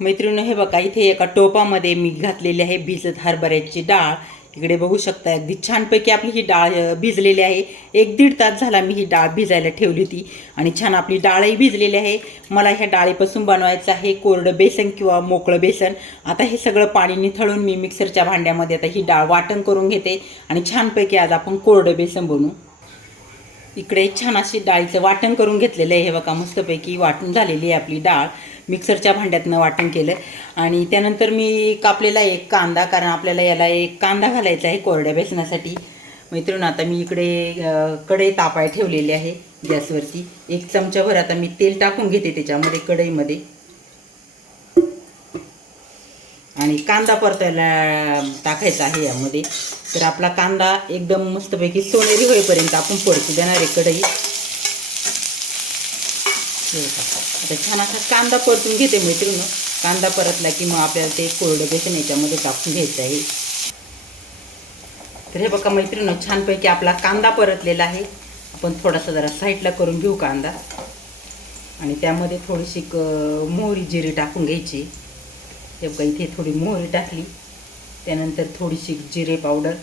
मैत्रिणी हे बघा इथे एका टोपामध्ये मी घातलेली आहे भिजत हरभऱ्याची डाळ. इकडे बघू शकता अगदी छानपैकी आपली ही डाळ भिजलेली आहे. एक दीड तास झाला मी ही डाळ भिजायला ठेवली होती. आणि छान आपली डाळही भिजलेली आहे. मला ह्या डाळीपासून बनवायचं आहे कोरडं बेसन किंवा मोकळं बेसन. आता हे सगळं पाणी निथळून मी मिक्सरच्या भांड्यामध्ये आता ही डाळ वाटण करून घेते. आणि छानपैकी आज आपण कोरडं बेसन बनवू. इकडे छान अशी डाळीचं वाटण करून घेतलेलं आहे. हे बघा मस्तपैकी वाटण झालेली आहे आपली डाळ. मिक्सरच्या भांड्यातनं वाटण केलं. आणि त्यानंतर मी कापलेला एक कांदा कारण आपल्याला याला एक कांदा घालायचा आहे कोरड्या बेसनासाठी. मैत्रिणी आता मी इकडे कढई तापाय ठेवलेली आहे गॅसवरती. एक चमचाभर आता मी तेल टाकून घेते त्याच्यामध्ये कढईमध्ये. आणि कांदा परतायला टाकायचा आहे यामध्ये. तर आपला कांदा एकदम मस्तपैकी सोनेरी होईपर्यंत आपण परतू देणार आहे कढई. आता छान असा कांदा परतून घेते मैत्रीण कांदा परतला की मग आपल्याला ते कोरडं बेसन याच्यामध्ये टाकून घ्यायचं आहे. तर हे बघा मैत्रीनं छानपैकी आपला कांदा परतलेला आहे. आपण थोडासा जरा साईडला करून घेऊ कांदा. आणि त्यामध्ये थोडीशी क मोहरी जिरी टाकून घ्यायची. हे बघा इथे थोडी मोहरी टाकली. त्यानंतर थोडीशी जिरे पावडर.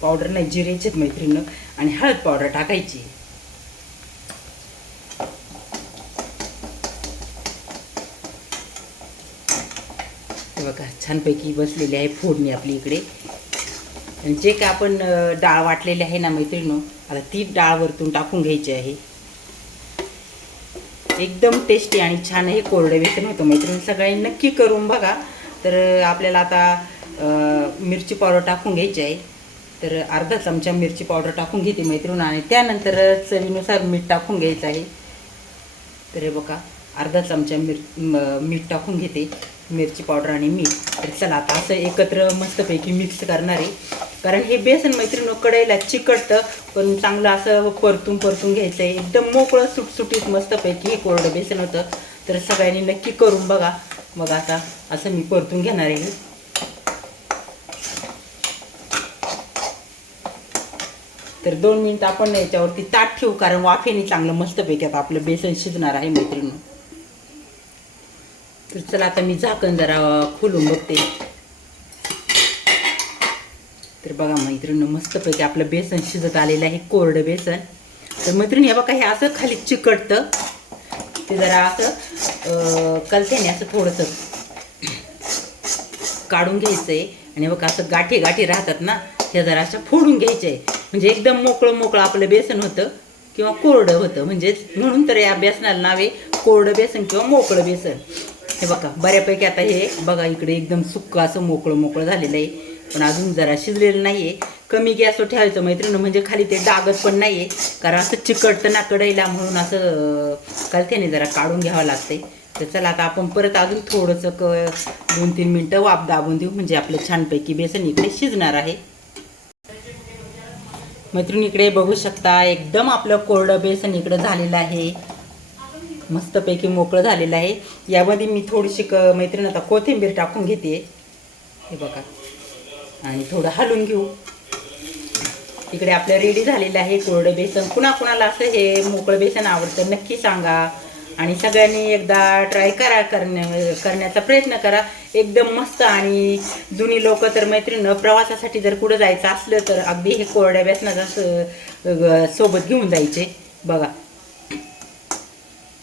पावडर नाही जिरेचेच मैत्रिणीनं आणि हळद पावडर टाकायची. हे बघा छानपैकी बसलेली आहे फोडणी आपली इकडे. आणि जे काय आपण डाळ वाटलेली आहे ना मैत्रिणीनं आता ती डाळ वरतून टाकून घ्यायची आहे. एकदम टेस्टी आणि छान हे कोरडे बेसन होतं. मैत्रिणी सगळ्यांनी नक्की करून बघा. तर आपल्याला आता मिरची पावडर टाकून घ्यायची आहे. तर अर्धा चमचा मिरची पावडर टाकून घेते मैत्रीण आणि त्यानंतर चवीनुसार मीठ टाकून घ्यायचं आहे. तर हे बघा अर्धा चमचा मिर मीठ टाकून घेते. मिरची पावडर आणि मीठ. तर चला आता असं एकत्र मस्तपैकी मिक्स करणार आहे. कारण हे बेसन मैत्रिणी कढईला चिकटतं पण चांगलं असं परतून परतून घ्यायचं आहे एकदम मोकळं सुटसुटीत मस्तपैकी हे कोरडं बेसन होतं. तर सगळ्यांनी नक्की करून बघा. मग आता असं मी परतून घेणार आहे. तर दोन मिनिट आपण याच्यावरती ताट ठेवू कारण वाफेने चांगलं मस्तपैकी आता आपलं बेसन शिजणार आहे मैत्रिणी तर चला आता मी झाकण जरा खोलून बघते. तर बघा मैत्रिणी मस्तपैकी आपलं बेसन शिजत आलेलं आहे कोरडं बेसन. तर मैत्रिणी हे बघा हे असं खाली चिकटतं. ते जरा असं अं, असं थोडंसं काढून घ्यायचं आहे आणि बघा असं गाठी गाठी राहतात ना हे जरा अशा फोडून घ्यायचं आहे म्हणजे एकदम मोकळं मोकळं आपलं बेसन होतं किंवा कोरडं होतं. म्हणजेच म्हणून तर या बेसनाला नाव आहे कोरडं बेसन किंवा मोकळं बेसन. हे बघा बऱ्यापैकी आता हे बघा इकडे एकदम सुक्क असं मोकळं मोकळं झालेलं आहे. पण अजून जरा शिजलेलं नाही आहे कमी गॅसवर ठेवायचं मैत्रिणी म्हणजे खाली ते डागत पण नाही आहे कारण असं चिकटतं ना कढईला म्हणून असं अं, कलथ्याने जरा काढून घ्यावं लागते तर चला आता आपण परत अजून थोडंसं क दोन तीन मिनटं वाप दाबून देऊ म्हणजे आपलं छानपैकी बेसन इकडे शिजणार आहे. मैत्रिणी इकडे बघू शकता एकदम आपलं कोरडं बेसन इकडं झालेलं आहे. मस्तपैकी मोकळं झालेलं आहे. यामध्ये मी थोडीशी क मैत्रीण आता कोथिंबीर टाकून घेते. हे बघा. आणि थोडं हलवून घेऊ. इकडे आपलं रेडी झालेलं आहे कोरडं बेसन. कुणा कुणाला असं हे मोकळं बेसन आवडतं नक्की सांगा. आणि सगळ्यांनी एकदा ट्राय करा करण्या करण्याचा प्रयत्न करा. एकदम मस्त आणि जुनी लोक तर मैत्रीण प्रवासासाठी जर कुठं जायचं असलं तर अगदी हे कोरड्या बेसनाचं स- सोबत घेऊन जायचे. बघा.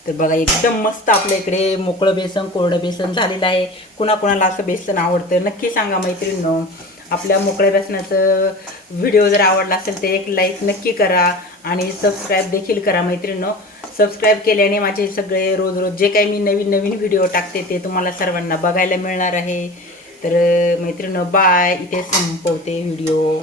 तर बघा एकदम मस्त आपल्या इकडे मोकळं बेसन कोरडं बेसन झालेलं आहे. कुणाकुणाला असं बेसन आवडतं नक्की सांगा मैत्रिणीनं. आपल्या मोकळ्या व्यसनाचं व्हिडिओ जर आवडला असेल तर एक लाईक नक्की करा आणि सबस्क्राईब देखील करा मैत्रिणींनो. सबस्क्राईब केल्याने माझे सगळे रोज रोज जे काही मी नवीन नवीन व्हिडिओ टाकते ते तुम्हाला सर्वांना बघायला मिळणार आहे. तर मैत्रिणींनो बाय इथे संपवते व्हिडिओ